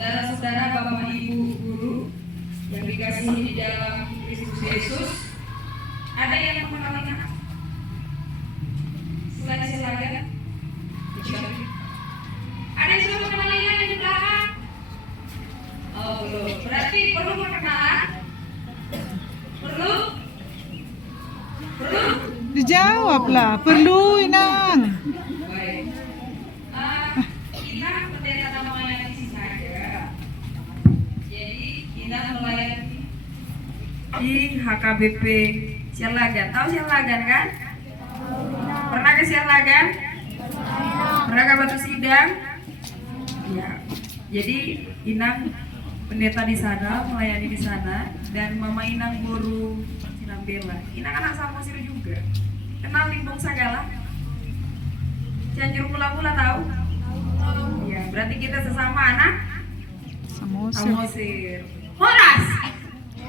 Saudara-saudara, Bapak Ibu guru yang dikasihi di dalam Kristus Yesus, ada yang mengenalinya? Selain silakan. Ada yang sudah mengenalinya yang di belakang? Oh belum. Berarti perlu perkenalan? Perlu? Perlu? Dijawablah, perlu Inang. Baik. Inang pendeta namanya di sini saja. Jadi Inang melayani di HKBP Sialagan. Tahu Sialagan kan? Pernah ke Sialagan? Pernah ke Batu Sidang? Ya. Jadi Inang pendeta di sana, melayani di sana, dan Mama Inang guru Sinambela. Inang anak Samosir juga. Kenal Limbung Sagala? Cianjur Mula-Mula tahu? Ya, berarti kita sesama anak Samosir. Horas.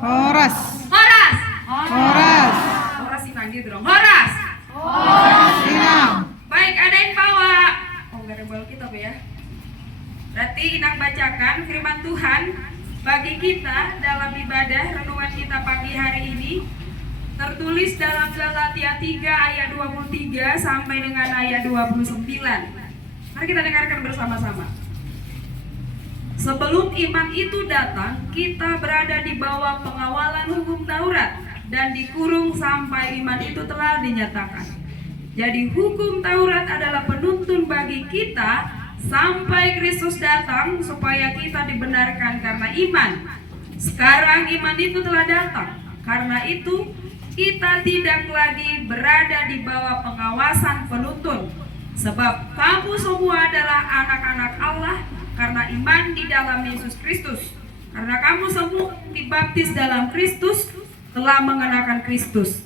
Horas. Horas. Horas. Horas Inang gitu dong. Horas. Inang. Baik, ada yang bawa. Oh, enggak ada bawa kitab ya. Berarti Inang bacakan firman Tuhan bagi kita dalam ibadah renungan kita pagi hari ini. Tertulis dalam Galatia 3 ayat 23 sampai dengan ayat 29. Mari kita dengarkan bersama-sama. Sebelum iman itu datang, kita berada di bawah pengawalan hukum Taurat dan dikurung sampai iman itu telah dinyatakan. Jadi hukum Taurat adalah penuntun bagi kita sampai Kristus datang supaya kita dibenarkan karena iman. Sekarang iman itu telah datang. Karena itu kita tidak lagi berada di bawah pengawasan penuntun. Sebab kamu semua adalah anak-anak Allah karena iman di dalam Yesus Kristus. Karena kamu semua dibaptis dalam Kristus, telah mengenakan Kristus.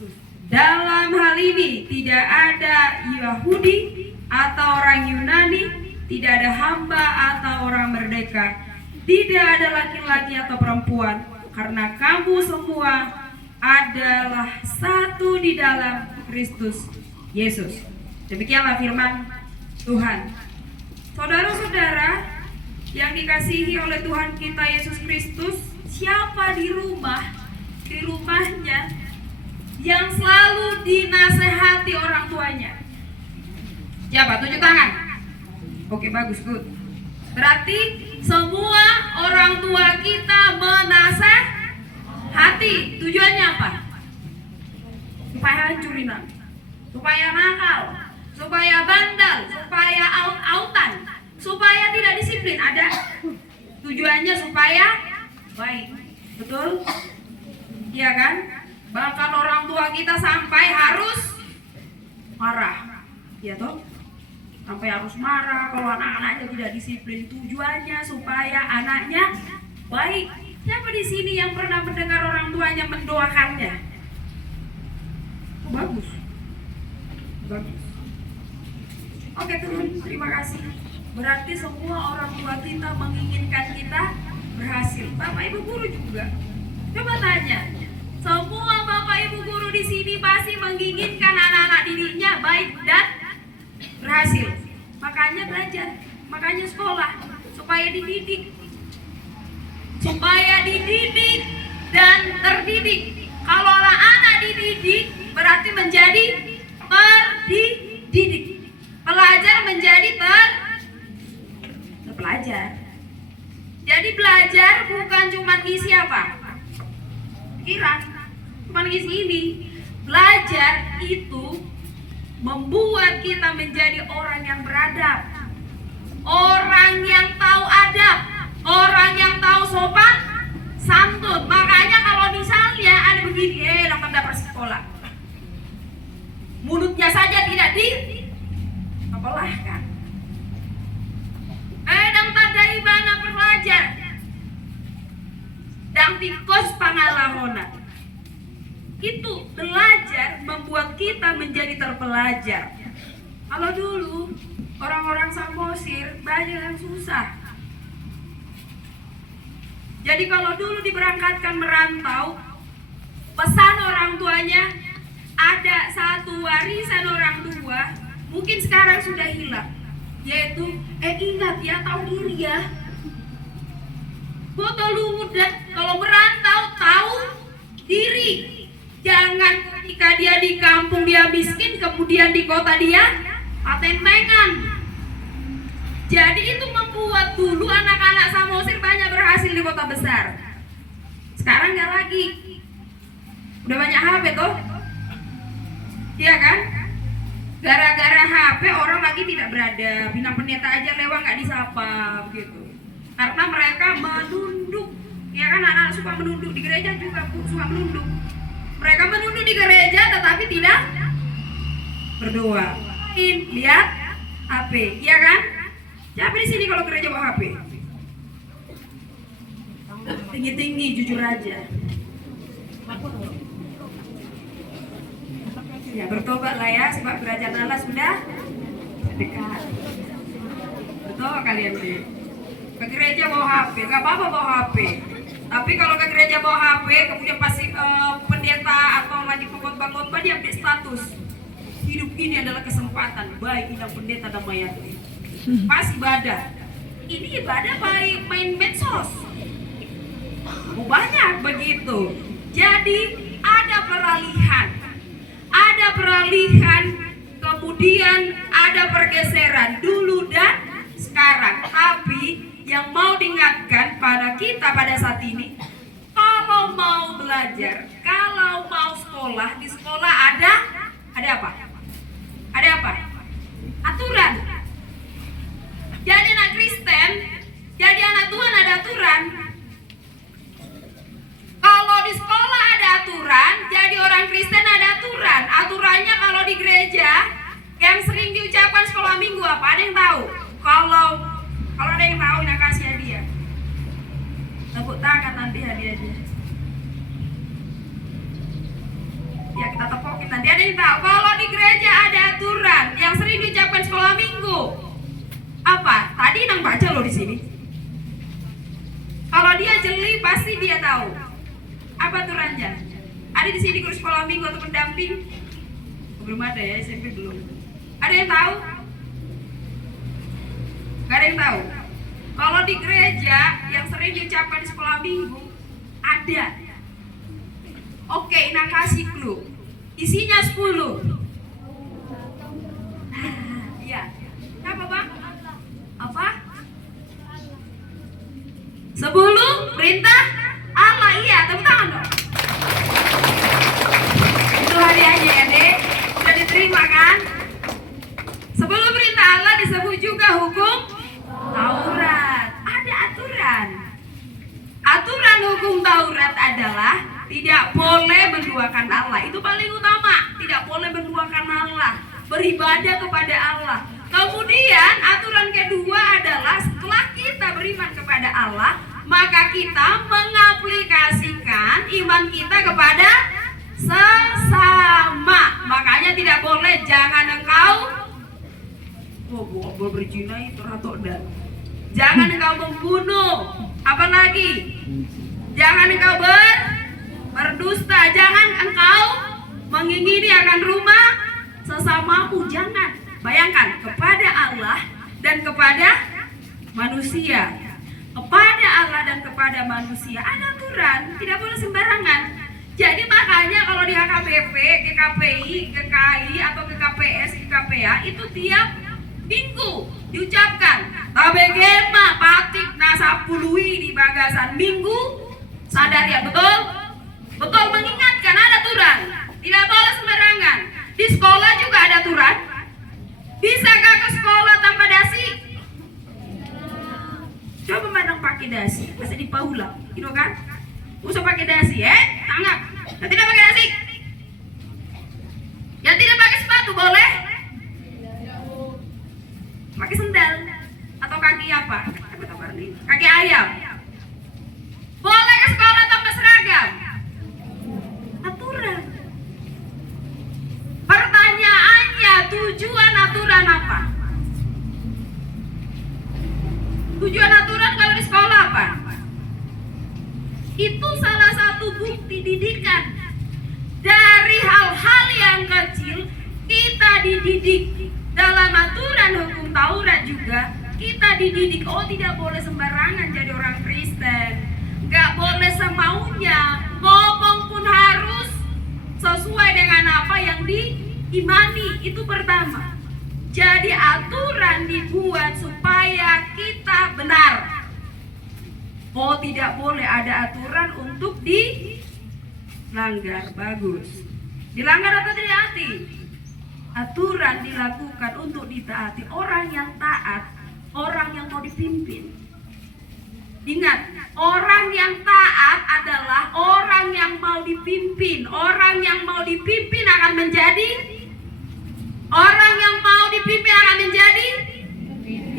Dalam hal ini tidak ada Yahudi atau orang Yunani, tidak ada hamba atau orang merdeka, tidak ada laki-laki atau perempuan, karena kamu semua adalah satu di dalam Kristus Yesus. Demikianlah firman Tuhan. Saudara-saudara yang dikasihi oleh Tuhan kita Yesus Kristus, siapa di rumahnya yang selalu dinasehati orang tuanya? Siapa? Tunjuk tangan. Oke, bagus, good. Berarti semua orang tua kita menasehati. Tujuannya apa? Supaya hancurin, supaya nakal, supaya bandel, supaya out-outan, supaya tidak disiplin. Ada tujuannya supaya baik. Betul? Iya kan? Bahkan orang tua kita sampai harus marah. Iya toh? Sampai harus marah kalau anak-anaknya tidak disiplin. Tujuannya supaya anaknya baik. Siapa di sini yang pernah mendengar orang tuanya mendoakannya? Bagus. Bagus. Oke teman, terima kasih. Berarti semua orang tua kita menginginkan kita berhasil. Bapak Ibu guru juga. Coba tanya. Semua Bapak Ibu guru di sini pasti menginginkan anak-anak didiknya baik dan berhasil. Makanya belajar, makanya sekolah, supaya dididik dan terdidik. Kalau anak dididik berarti menjadi terdidik. Pelajar menjadi terpelajar. Jadi belajar bukan cuma ngisi apa? Pikiran, cuma ngisi ini. Belajar itu membuat kita menjadi orang yang beradab, orang yang tahu adab, orang yang tahu sopan santun. Makanya kalau misalnya ada begini, nonton dapur sekolah, mulutnya saja tidak diperbolehkan. Dang tadai bana pelajar, dang tikus pangalahona. Itu belajar membuat kita menjadi terpelajar. Kalau dulu orang-orang Samosir banyak yang susah. Jadi kalau dulu diberangkatkan merantau, pesan orang tuanya ada satu warisan orang tua, mungkin sekarang sudah hilang, yaitu ingat ya, tahu diri ya. Foto lumut dan kalau merantau tahu diri. Jangan ketika dia di kampung dia miskin, kemudian di kota dia paten-tengan. Jadi itu membuat dulu anak-anak Samosir banyak berhasil di kota besar. Sekarang nggak lagi. Udah banyak HP tuh. Iya kan? Gara-gara HP orang lagi tidak berada. Bintang pendeta aja lewat nggak disapa begitu. Karena mereka menunduk. Ya kan anak-anak suka menunduk di gereja juga suka menunduk. Mereka menunduk di gereja tetapi tidak berdoa. Lihat HP, iya kan? Siapa di sini kalau gereja bawa HP? Tinggi-tinggi jujur aja. Ya bertobatlah ya, sebab kerajaan Allah sudah dekat. Betul kalian deh. Ke gereja bawa HP, nggak apa-apa bawa HP. Tapi kalau ke gereja bawa HP, kemudian pasti pendeta atau lagi pengkhotbah dia update status. Hidup ini adalah kesempatan baik inang pendeta dan mayatri. Pas ibadah. Ini ibadah baik main medsos. Banyak begitu. Jadi ada peralihan. Ada peralihan, kemudian ada pergeseran dulu dan sekarang. Tapi yang mau diingatkan pada kita pada saat ini, kalau mau belajar, kalau mau sekolah, di sekolah ada apa? Ada apa? Aturan. Jadi anak Kristen, jadi anak Tuhan ada aturan. Kalau di sekolah ada aturan, jadi orang Kristen ada aturan. Aturannya kalau di gereja yang sering diucapkan sekolah minggu apa? Ada yang tahu? Kalau ada yang tahu, nak kasih hadiah. Tepuk tangan nanti hadiahnya. Ya kita tepokin nanti. Ada yang tahu? Kalau di gereja ada aturan yang sering diucapkan sekolah minggu. Apa? Tadi nang baca loh di sini. Kalau dia jeli pasti dia tahu. Apa aturannya? Ada di sini guru sekolah minggu atau pendamping? Belum ada ya, SMP belum. Ada yang tahu? Gak ada yang tahu. Kalau di gereja yang sering diucapkan di sekolah minggu ada. Oke, nah kasih clue. Isinya 10. Iya. Apa bang? Apa? 10 perintah Allah. Iya, tepuk tangan dong. Itu hadiahnya ya dek. Sudah diterima kan? 10 perintah Allah disebut juga hukum Taurat. Ada aturan. Aturan hukum Taurat adalah tidak boleh menduakan Allah. Itu paling utama. Tidak boleh menduakan Allah. Beribadah kepada Allah. Kemudian aturan kedua adalah setelah kita beriman kepada Allah, maka kita mengaplikasikan iman kita kepada sesama. Makanya tidak boleh, jangan engkau berzina itu atau dan jangan engkau membunuh, apalagi jangan engkau berdusta, jangan engkau mengingini akan rumah sesamamu. Jangan. Bayangkan, kepada Allah dan kepada manusia. Kepada Allah dan kepada manusia ada aturan, tidak boleh sembarangan. Jadi makanya kalau di HKBP, GKPI, GKI atau GKPS, GKPA itu tiap minggu diucapkan tabegema patik nasapului di bagasan minggu sadarian. Betul? Betul, mengingatkan ada aturan. Tidak boleh sembarangan. Di sekolah juga ada aturan. Bisakah ke sekolah tanpa dasi? Coba mandang pakai dasi, masih di paula, gitu kan? Usah pakai dasi, tanggap. Yang tidak pakai dasi, yang tidak pakai sepatu boleh? Pakai sendal atau kaki apa? Kaki ayam. Boleh ke sekolah tanpa seragam? Aturan. Pertanyaannya, tujuan aturan apa? Tujuan aturan kalau di sekolah apa? Itu salah satu bukti didikan. Dari hal-hal yang kecil kita dididik. Dalam aturan hukum Taurat juga kita dididik, oh tidak boleh sembarangan jadi orang Kristen, nggak boleh semaunya, ngomong pun harus sesuai dengan apa yang diimani. Itu pertama. Jadi aturan dibuat supaya kita benar. Oh tidak boleh ada aturan untuk dilanggar. Bagus. Dilanggar atau ditaati? Aturan dilakukan untuk ditaati. Orang yang taat, orang yang mau dipimpin. Ingat, orang yang taat adalah orang yang mau dipimpin. Orang yang mau dipimpin akan menjadi, orang yang mau dipimpin akan menjadi.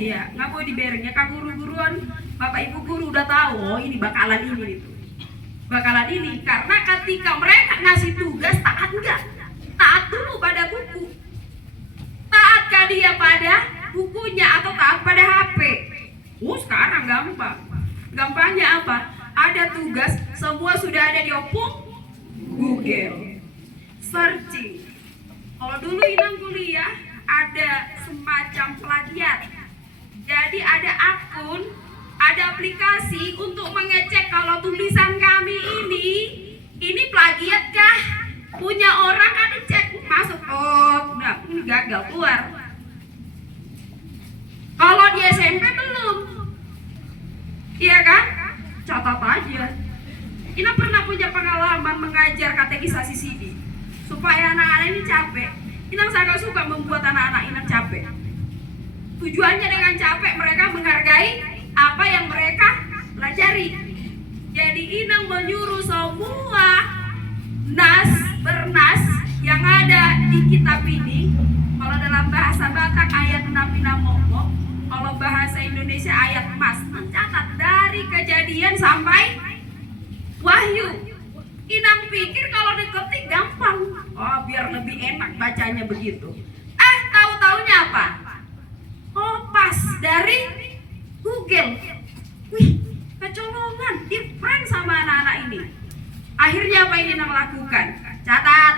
Iya, nggak boleh dibereng ya. Kak guru-guruan, bapak ibu guru udah tahu, oh ini bakalan ini itu. Bakalan ini, karena ketika mereka ngasih tugas, taat enggak? Taat dulu pada buku. Taatkah dia pada bukunya atau taat pada HP? Oh sekarang gampang. Gampangnya apa? Ada tugas, semua sudah ada di opung Google. Searching. Kalau dulu Inang kuliah ada semacam plagiat. Jadi ada akun, ada aplikasi untuk mengecek kalau tulisan kami ini plagiat kah? Punya orang kan dicek, masuk, oh, nah, ini gagal keluar. Kalau di SMP belum, iya kan? Catat aja. Ina pernah punya pengalaman mengajar katekisasi CD supaya anak-anak ini capek. Inang sangat suka membuat anak-anak Inang capek. Tujuannya dengan capek mereka menghargai apa yang mereka pelajari. Jadi Inang menyuruh semua bernas yang ada di kitab ini. Kalau dalam bahasa Batak ayat 6 Inamoko, kalau bahasa Indonesia ayat emas, mencatat dari Kejadian sampai Wahyu. Inang pikir kalau diketik gampang, oh biar lebih enak bacanya begitu. Tahu-taunya apa? Kopas dari Google. Wih, kecolongan, di prank sama anak-anak ini. Akhirnya apa yang Inang lakukan? Catat.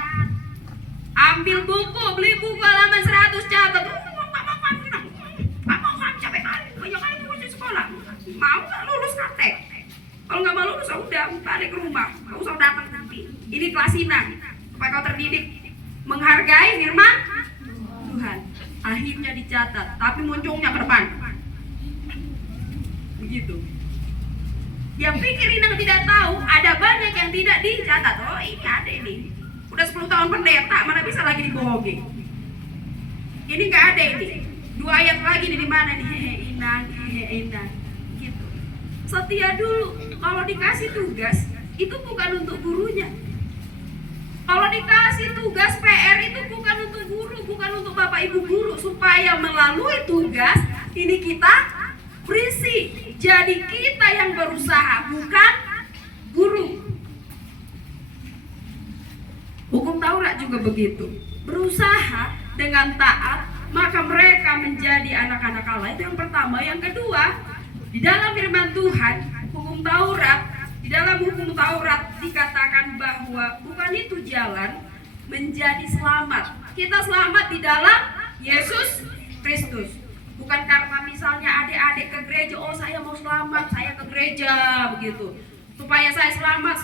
Ambil buku, beli buku halaman 100, catat. Mau kan capek kali, banyak kali di sekolah. Mau nggak lulus katek? Kalau nggak mau lulus, udah balik ke rumah. Nggak usah datang nanti. Ini kelas Inang, supaya kau terdidik menghargai firman Tuhan. Akhirnya dicatat, tapi muncungnya ke depan. Begitu. Yang pikir Inang tidak tahu, ada banyak yang tidak dicatat. Oh ini ada ini. Udah 10 tahun pendeta, mana bisa lagi dibohongi. Ini nggak ada ini. 2 ayat lagi nih, di mana nih? Hehe Inang. Gitu. Setia dulu. Kalau dikasih tugas, itu bukan untuk gurunya. Kalau dikasih tugas PR itu bukan untuk guru, bukan untuk bapak ibu guru. Supaya melalui tugas, ini kita berisi. Jadi kita yang berusaha, bukan guru. Hukum Taurat juga begitu. Berusaha dengan taat, maka mereka menjadi anak-anak Allah. Itu yang pertama. Yang kedua, di dalam firman Tuhan, di dalam hukum Taurat dikatakan bahwa bukan itu jalan menjadi selamat. Kita selamat di dalam Yesus Kristus. Bukan karena misalnya adik-adik ke gereja, oh saya mau selamat, saya ke gereja begitu. Supaya saya selamat,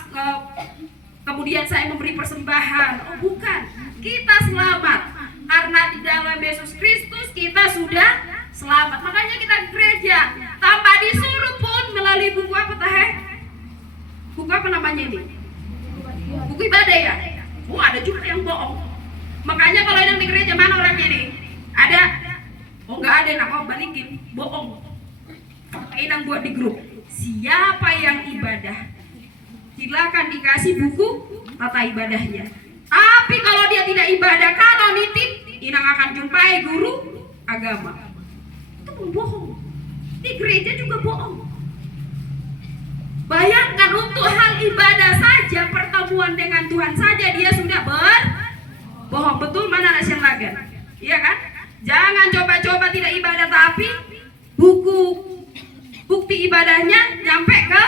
kemudian saya memberi persembahan. Oh bukan, kita selamat karena di dalam Yesus Kristus kita sudah selamat. Makanya kita ke gereja tanpa disuruh pun melalui buku apa buku apa namanya ini? Buku ibadah ya? Oh ada juga yang bohong. Makanya kalau yang di gereja mana orangnya nih? Ada? Oh nggak ada, nak mau balikin, bohong. Inang buat di grup. Siapa yang ibadah, silakan dikasih buku tata ibadahnya. Tapi kalau dia tidak ibadah, kalau nitip, Inang akan jumpai guru agama. Itu pun bohong. Di gereja juga bohong. Bayangkan untuk hal ibadah saja, pertemuan dengan Tuhan saja dia sudah berbohong. Betul mana Nasian Lagan? Iya kan? Jangan coba-coba tidak ibadah, tapi bukti ibadahnya nyampe ke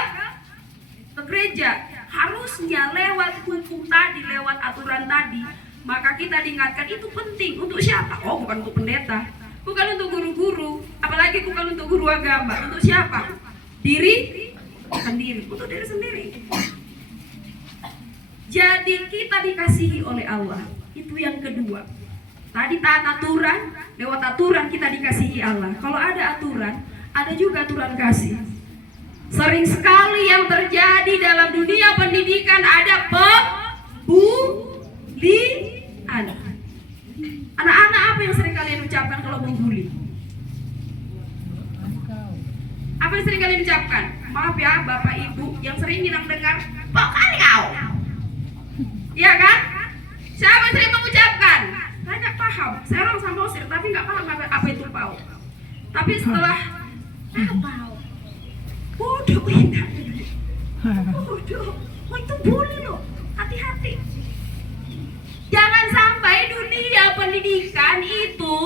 gereja. Harusnya lewat hukum tadi, lewat aturan tadi, maka kita diingatkan itu penting. Untuk siapa? Oh bukan untuk pendeta, bukan untuk guru-guru, apalagi bukan untuk guru agama. Untuk siapa? Diri sendiri, untuk diri sendiri. Jadi kita dikasihi oleh Allah. Itu yang kedua. Tadi taat aturan, lewat aturan kita dikasihi Allah. Kalau ada aturan, ada juga aturan kasih. Sering sekali yang terjadi dalam dunia pendidikan ada pembulian. Anak-anak, apa yang sering kalian ucapkan kalau membuli? Apa yang sering kalian ucapkan? Maaf ya Bapak Ibu yang sering bilang dengar, pokoknya kau. Iya kan? Siapa yang sering mengucapkan? Saya nggak paham. Saya orang Samosir tapi nggak paham apa itu pau. Tapi setelah pau, bodoh ini. Bodoh. Oh itu bully loh. Hati-hati. Jangan sampai dunia pendidikan itu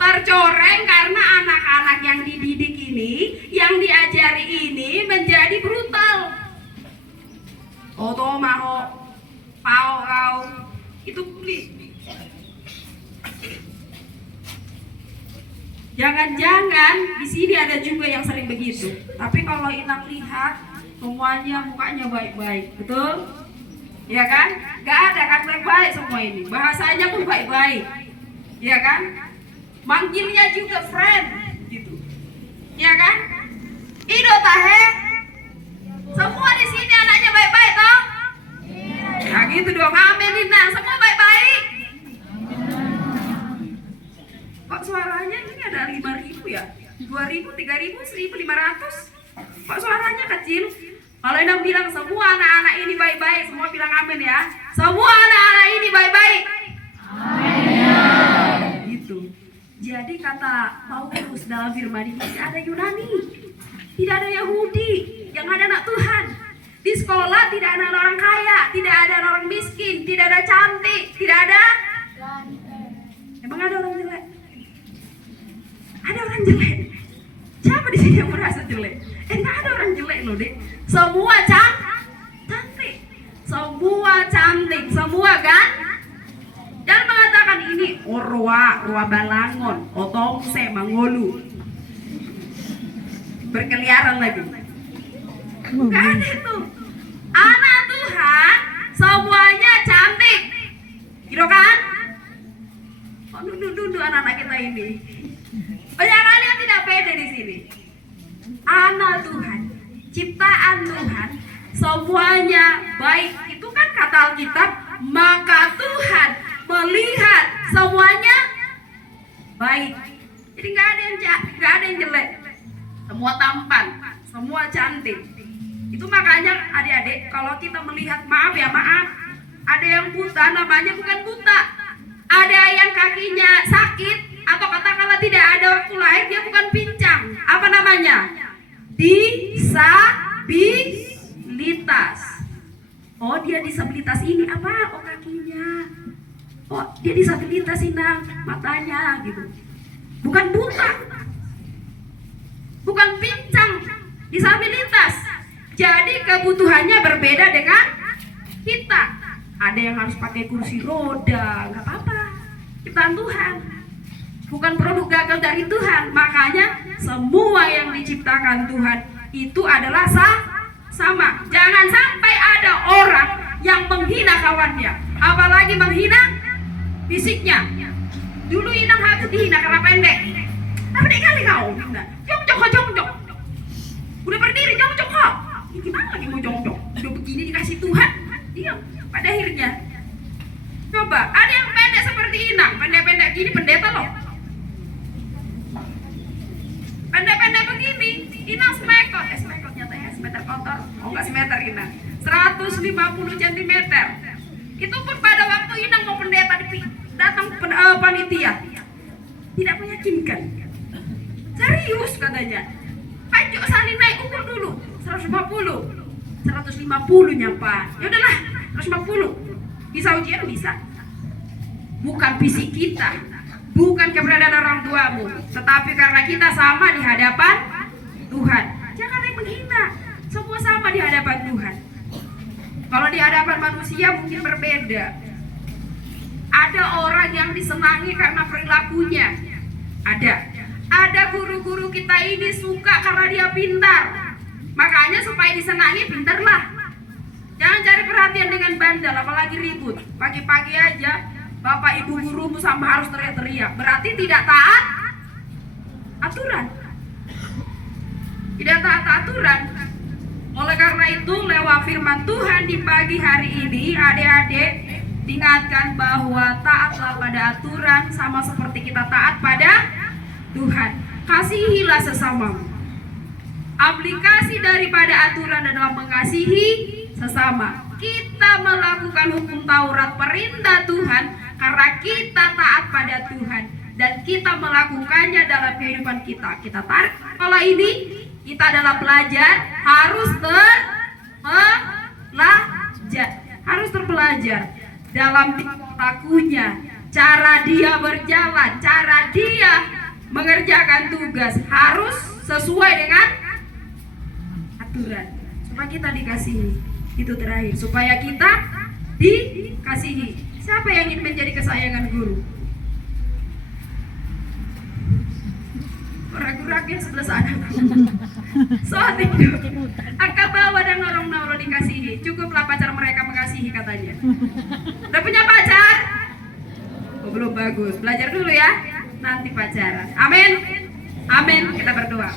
tercoreng karena anak-anak yang dididik ini, yang diajari ini menjadi brutal. Mau pau kau itu bully. Jangan-jangan di sini ada juga yang sering begitu. Tapi kalau Inang lihat semuanya mukanya baik-baik, betul? Ya kan? Gak ada kan baik-baik semua ini. Bahasanya pun baik-baik, ya kan? Manggilnya juga friend, gitu. Ya kan? Ido tahe. Semua di sini anaknya baik-baik, toh? Nah gitu dong, amin Inang. Semua baik-baik. Kok suaranya ini ada 5.000 ya? 2.000, 3.000, 1.500. Kok suaranya kecil? Kalau Inang bilang semua anak-anak ini baik-baik, semua bilang amin ya. Semua anak-anak ini baik-baik. Amin. Gitu. Jadi kata Paulus dalam firman ini, tidak ada Yunani, tidak ada Yahudi, yang ada anak Tuhan. Di sekolah tidak ada orang kaya, tidak ada orang miskin, tidak ada cantik, tidak ada. Emang ada orang jelek? Ada orang jelek. Siapa di sini yang merasa jelek? Nggak ada orang jelek loh, Dek. Semua cantik. Semua cantik, semua kan? Jangan mengatakan ini Roa Balangon, Otongse, Mangolu. Berkeliaran lagi. Nggak ada itu. Anak Tuhan semuanya cantik. Gitu kan? Oh, duduk anak-anak kita ini. Banyak kali yang tidak pede di sini. Anak Tuhan, ciptaan Tuhan, semuanya baik. Itu kan kata Alkitab, maka Tuhan melihat semuanya baik. Jadi nggak ada yang jelek. Semua tampan, semua cantik. Itu makanya adik-adik, kalau kita melihat maaf, ada yang buta, namanya bukan buta. Ada yang kakinya sakit, atau katakanlah tidak ada waktu lahir, dia bukan pincang. Apa namanya? Disabilitas. Oh, dia disabilitas ini apa? Oh, kakinya. Oh, dia disabilitas Inang, matanya gitu. Bukan buta. Bukan pincang, disabilitas. Jadi kebutuhannya berbeda dengan kita. Ada yang harus pakai kursi roda, nggak apa-apa. Ciptaan Tuhan. Bukan produk gagal dari Tuhan. Makanya semua yang diciptakan Tuhan itu adalah sama. Jangan sampai ada orang yang menghina kawannya, apalagi menghina fisiknya. Dulu Inang harus dihina karena pendek. Pendek kali kau. Jongkok. Udah berdiri jongkok kok. Gimana lagi mau jongkok? Udah begini dikasih Tuhan, diam. Pada akhirnya coba ada yang pendek seperti Inang, pendek-pendek gini pendeta loh. Pendek-pendek begini, Inang semekot nyatanya semeter kotor. Oh enggak semeter Inang, 150 cm. Itu pun pada waktu Inang mau pendeta datang panitia, tidak meyakinkan. Serius katanya. Ayo salin naik ukur dulu 150 nyapa. Ya udahlah 150. Bisa ujian bisa. Bukan fisik kita, bukan keberadaan orang tuamu, tetapi karena kita sama di hadapan Tuhan. Jangan yang menghina. Semua sama di hadapan Tuhan. Kalau di hadapan manusia mungkin berbeda. Ada orang yang disenangi karena perilakunya. Ada guru-guru kita ini suka karena dia pintar. Makanya supaya disenangi pintarlah. Jangan cari perhatian dengan bandel, apalagi ribut. Pagi-pagi aja bapak ibu gurumu sampai harus teriak-teriak. Berarti tidak taat aturan. Tidak taat aturan. Oleh karena itu lewat firman Tuhan di pagi hari ini, adik-adik diingatkan bahwa taatlah pada aturan sama seperti kita taat pada Tuhan. Kasihilah sesamamu. Aplikasi daripada aturan adalah mengasihi sesama. Kita melakukan hukum Taurat, perintah Tuhan, karena kita taat pada Tuhan dan kita melakukannya dalam kehidupan kita. Kita tarik sekolah ini, kita adalah pelajar, harus terpelajar dalam lakunya, cara dia berjalan, cara dia mengerjakan tugas harus sesuai dengan aturan supaya kita dikasihi. Itu terakhir, supaya kita dikasihi. Siapa yang ingin menjadi kesayangan guru? Ragu-ragu sebelah sana. Soal itu Akabawa dan Norong-Nauro dikasihi. Cukuplah pacar mereka mengasihi katanya. Udah punya pacar? Oh, belum, bagus. Belajar dulu ya, nanti pacaran. Amin. Amin. Kita berdoa.